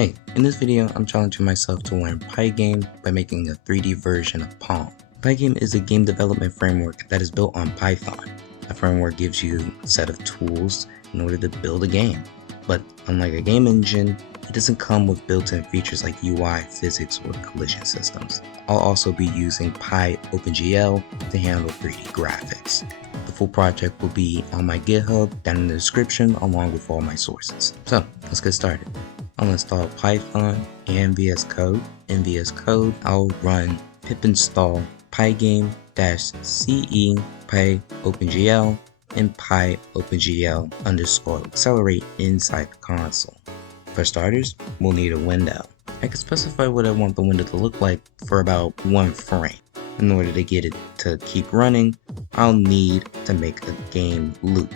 Hey, in this video, I'm challenging myself to learn Pygame by making a 3D version of Pong. Pygame is a game development framework that is built on Python. The framework gives you a set of tools in order to build a game. But unlike a game engine, it doesn't come with built-in features like UI, physics, or collision systems. I'll also be using PyOpenGL to handle 3D graphics. The full project will be on my GitHub down in the description along with all my sources. So let's get started. I'll install Python and VS Code. In VS Code, I'll run pip install pygame-ce PyOpenGL and PyOpenGL _ accelerate inside the console. For starters, we'll need a window. I can specify what I want the window to look like for about 1 frame. In order to get it to keep running, I'll need to make a game loop.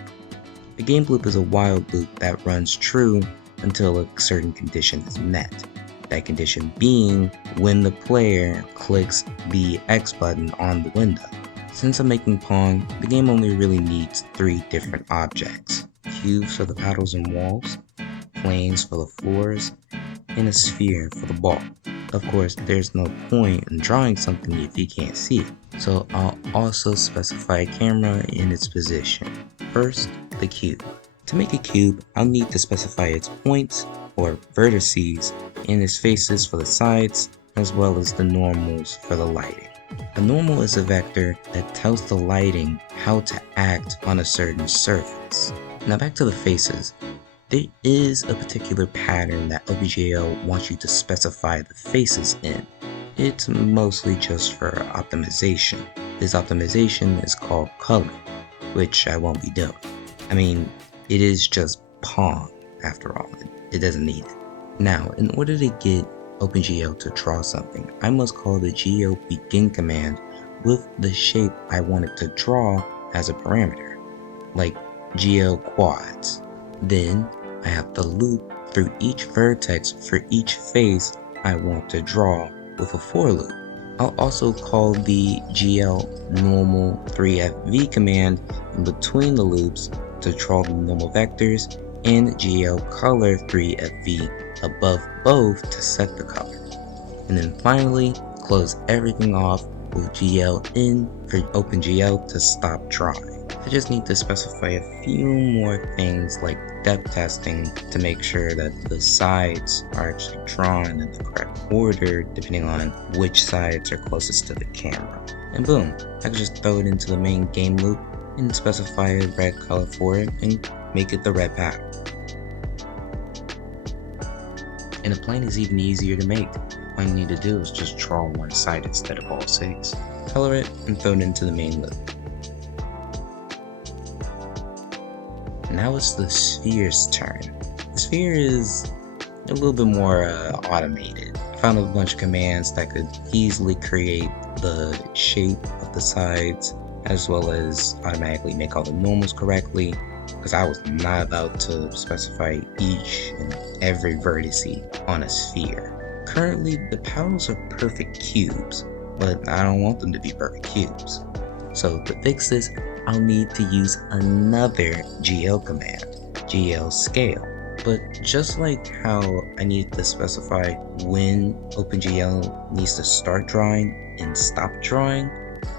A game loop is a while loop that runs true until a certain condition is met. That condition being when the player clicks the X button on the window. Since I'm making Pong, the game only really needs 3 different objects: cubes for the paddles and walls, planes for the floors, and a sphere for the ball. Of course, there's no point in drawing something if you can't see it, so I'll also specify a camera in its position. First, the cube. To make a cube, I'll need to specify its points, or vertices, and its faces for the sides, as well as the normals for the lighting. A normal is a vector that tells the lighting how to act on a certain surface. Now back to the faces. There is a particular pattern that OpenGL wants you to specify the faces in. It's mostly just for optimization. This optimization is called color, which I won't be doing. I mean, it is just Pong, after all. It doesn't need it. Now, in order to get OpenGL to draw something, I must call the GL begin command with the shape I want it to draw as a parameter, like GL quads. Then, I have to loop through each vertex for each face I want to draw with a for loop. I'll also call the GL normal 3fv command in between the loops to draw the normal vectors, and GL color 3fv above both to set the color. And then finally, close everything off with GL in for OpenGL to stop drawing. I just need to specify a few more things like depth testing to make sure that the sides are actually drawn in the correct order depending on which sides are closest to the camera. And boom, I can just throw it into the main game loop and specify a red color for it and make it the red pattern. And a plane is even easier to make. All you need to do is just draw one side instead of all 6. Color it and throw it into the main loop. Now it's the sphere's turn. The sphere is a little bit more automated. I found a bunch of commands that could easily create the shape of the sides as well as automatically make all the normals correctly, because I was not about to specify each and every vertex on a sphere. Currently, the paddles are perfect cubes, but I don't want them to be perfect cubes. So to fix this, I'll need to use another GL command, GL scale. But just like how I need to specify when OpenGL needs to start drawing and stop drawing,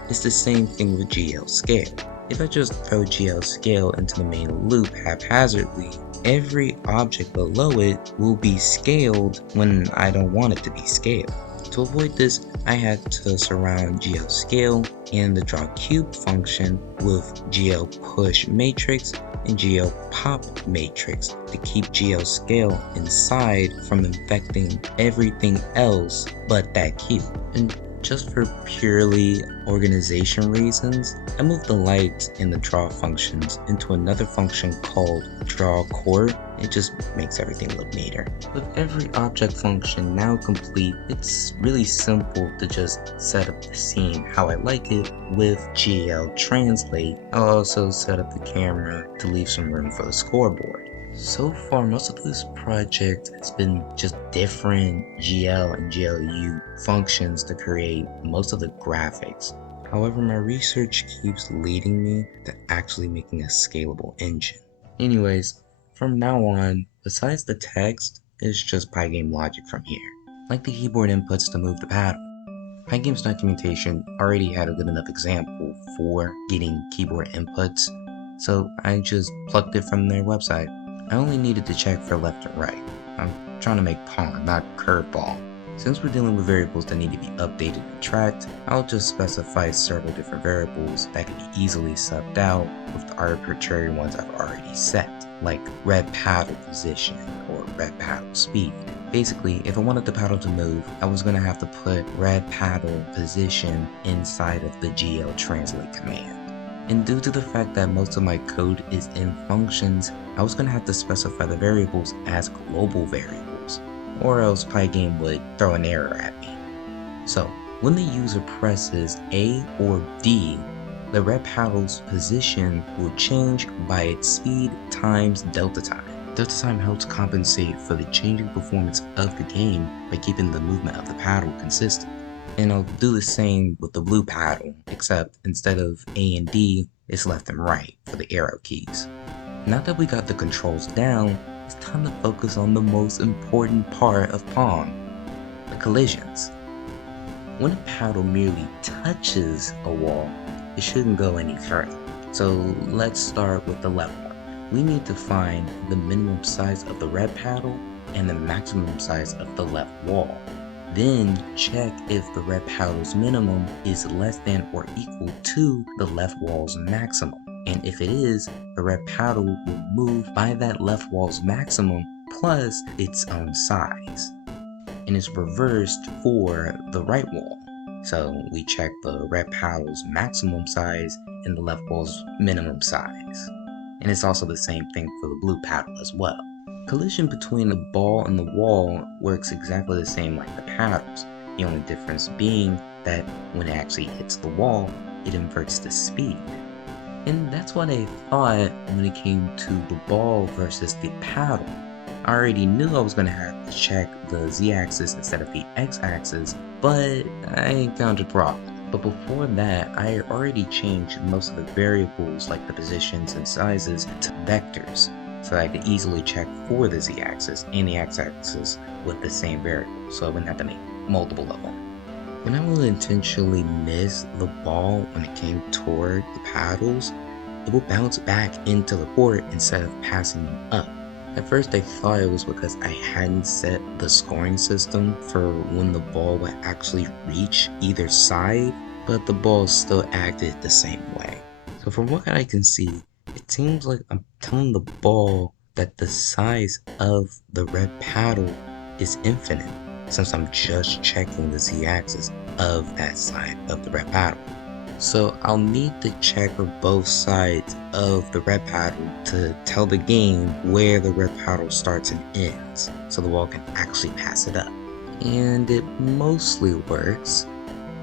it's the same thing with GL scale. If I just throw GL scale into the main loop haphazardly, every object below it will be scaled when I don't want it to be scaled. To avoid this, I had to surround GL scale and the draw cube function with GL push matrix and GL pop matrix to keep GL scale inside from infecting everything else but that cube. And just for purely organization reasons, I moved the lights and the draw functions into another function called draw court. It just makes everything look neater. With every object function now complete, it's really simple to just set up the scene how I like it with GL translate. I'll also set up the camera to leave some room for the scoreboard. So far, most of this project has been just different GL and GLU functions to create most of the graphics. However, my research keeps leading me to actually making a scalable engine. Anyways, from now on, besides the text, it's just Pygame logic from here, like the keyboard inputs to move the paddle. Pygame's documentation already had a good enough example for getting keyboard inputs, so I just plucked it from their website. I only needed to check for left and right. I'm trying to make Pong, not curveball. Since we're dealing with variables that need to be updated and tracked, I'll just specify several different variables that can be easily subbed out with the arbitrary ones I've already set, like red paddle position or red paddle speed. Basically, if I wanted the paddle to move, I was going to have to put red paddle position inside of the GL translate command. And due to the fact that most of my code is in functions, I was going to have to specify the variables as global variables, or else Pygame would throw an error at me. So, when the user presses A or D, the red paddle's position will change by its speed times delta time. Delta time helps compensate for the changing performance of the game by keeping the movement of the paddle consistent. And I'll do the same with the blue paddle, except instead of A and D, it's left and right for the arrow keys. Now that we got the controls down, it's time to focus on the most important part of Pong, the collisions. When a paddle merely touches a wall, it shouldn't go any further. So let's start with the left one. We need to find the minimum size of the red paddle and the maximum size of the left wall. Then check if the red paddle's minimum is less than or equal to the left wall's maximum. And if it is, the red paddle will move by that left wall's maximum plus its own size. And it's reversed for the right wall. So we check the red paddle's maximum size and the left wall's minimum size. And it's also the same thing for the blue paddle as well. Collision between the ball and the wall works exactly the same like the paddles, the only difference being that when it actually hits the wall, it inverts the speed. And that's what I thought when it came to the ball versus the paddle. I already knew I was going to have to check the z-axis instead of the x-axis, but I encountered problems. But before that, I already changed most of the variables like the positions and sizes to vectors, so I could easily check for the z-axis and the x-axis with the same variable, so I wouldn't have to make multiple of them. When I would intentionally miss the ball when it came toward the paddles, it would bounce back into the court instead of passing them up. At first I thought it was because I hadn't set the scoring system for when the ball would actually reach either side, but the ball still acted the same way. So from what I can see, it seems like I'm telling the ball that the size of the red paddle is infinite, since I'm just checking the z-axis of that side of the red paddle. So I'll need to check for both sides of the red paddle to tell the game where the red paddle starts and ends, so the ball can actually pass it up. And it mostly works.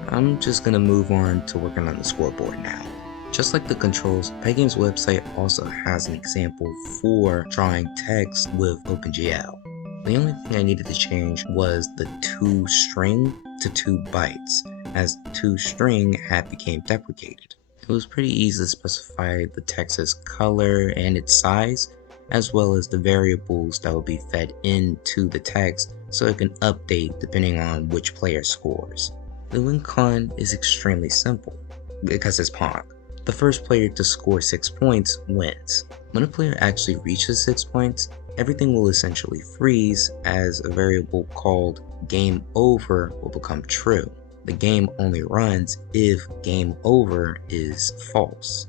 I'm just gonna move on to working on the scoreboard now. Just like the controls, Pygame's website also has an example for drawing text with OpenGL. The only thing I needed to change was the toString to 2 bytes, as toString had became deprecated. It was pretty easy to specify the text's color and its size, as well as the variables that will be fed into the text so it can update depending on which player scores. The win con is extremely simple, because it's Pong. The first player to score 6 points wins. When a player actually reaches 6 points, everything will essentially freeze as a variable called game over will become true. The game only runs if game over is false.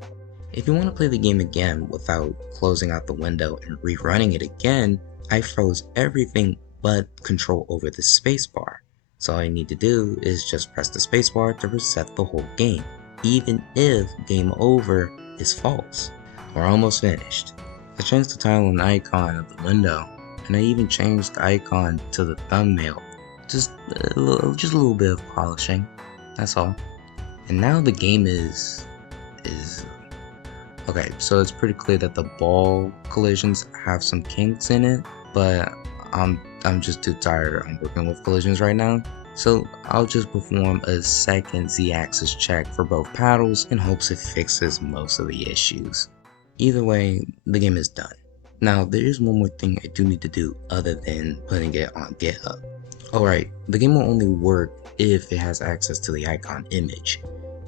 If you want to play the game again without closing out the window and rerunning it again, I froze everything but control over the spacebar. So all I need to do is just press the spacebar to reset the whole game, even if game over is false. We're almost finished. I changed the title and icon of the window, and I even changed the icon to the thumbnail. Just a little bit of polishing, that's all. And now the game is okay, so it's pretty clear that the ball collisions have some kinks in it, but I'm just too tired. I'm working with collisions right now. So I'll just perform a second z-axis check for both paddles in hopes it fixes most of the issues. Either way, the game is done. Now, there is one more thing I do need to do other than putting it on GitHub. Alright, the game will only work if it has access to the icon image.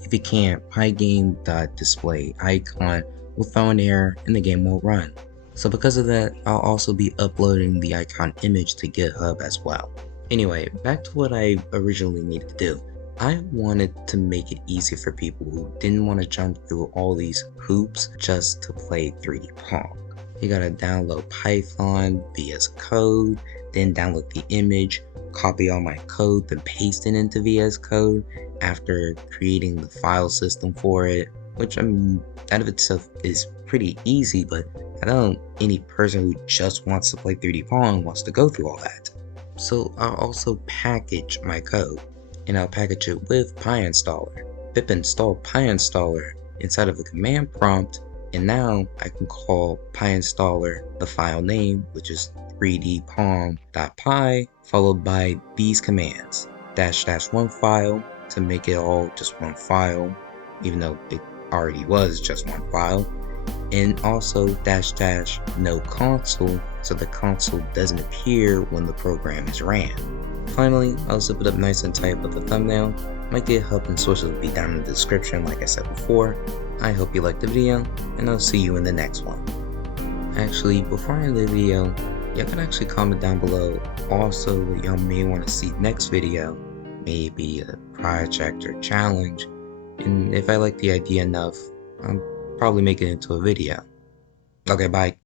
If it can't, Pygame.display icon will throw an error and the game won't run. So because of that, I'll also be uploading the icon image to GitHub as well. Anyway, back to what I originally needed to do. I wanted to make it easy for people who didn't want to jump through all these hoops just to play 3D Pong. You gotta download Python, VS Code, then download the image, copy all my code, then paste it into VS Code after creating the file system for it, which I mean, that of itself is pretty easy, but I don't know any person who just wants to play 3D Pong wants to go through all that. So I'll also package my code, and I'll package it with PyInstaller. Pip install PyInstaller inside of a command prompt, and now I can call PyInstaller the file name, which is 3dpong.py, followed by these commands: --1 file to make it all just one file, even though it already was just one file, and also --no console, so the console doesn't appear when the program is ran. Finally, I'll zip it up nice and tight with the thumbnail. My GitHub and sources will be down in the description like I said before. I hope you liked the video, and I'll see you in the next one. Actually, before I end the video, y'all can actually comment down below also what y'all may want to see next video, maybe a project or challenge, and if I like the idea enough, I'll probably make it into a video. Okay, bye.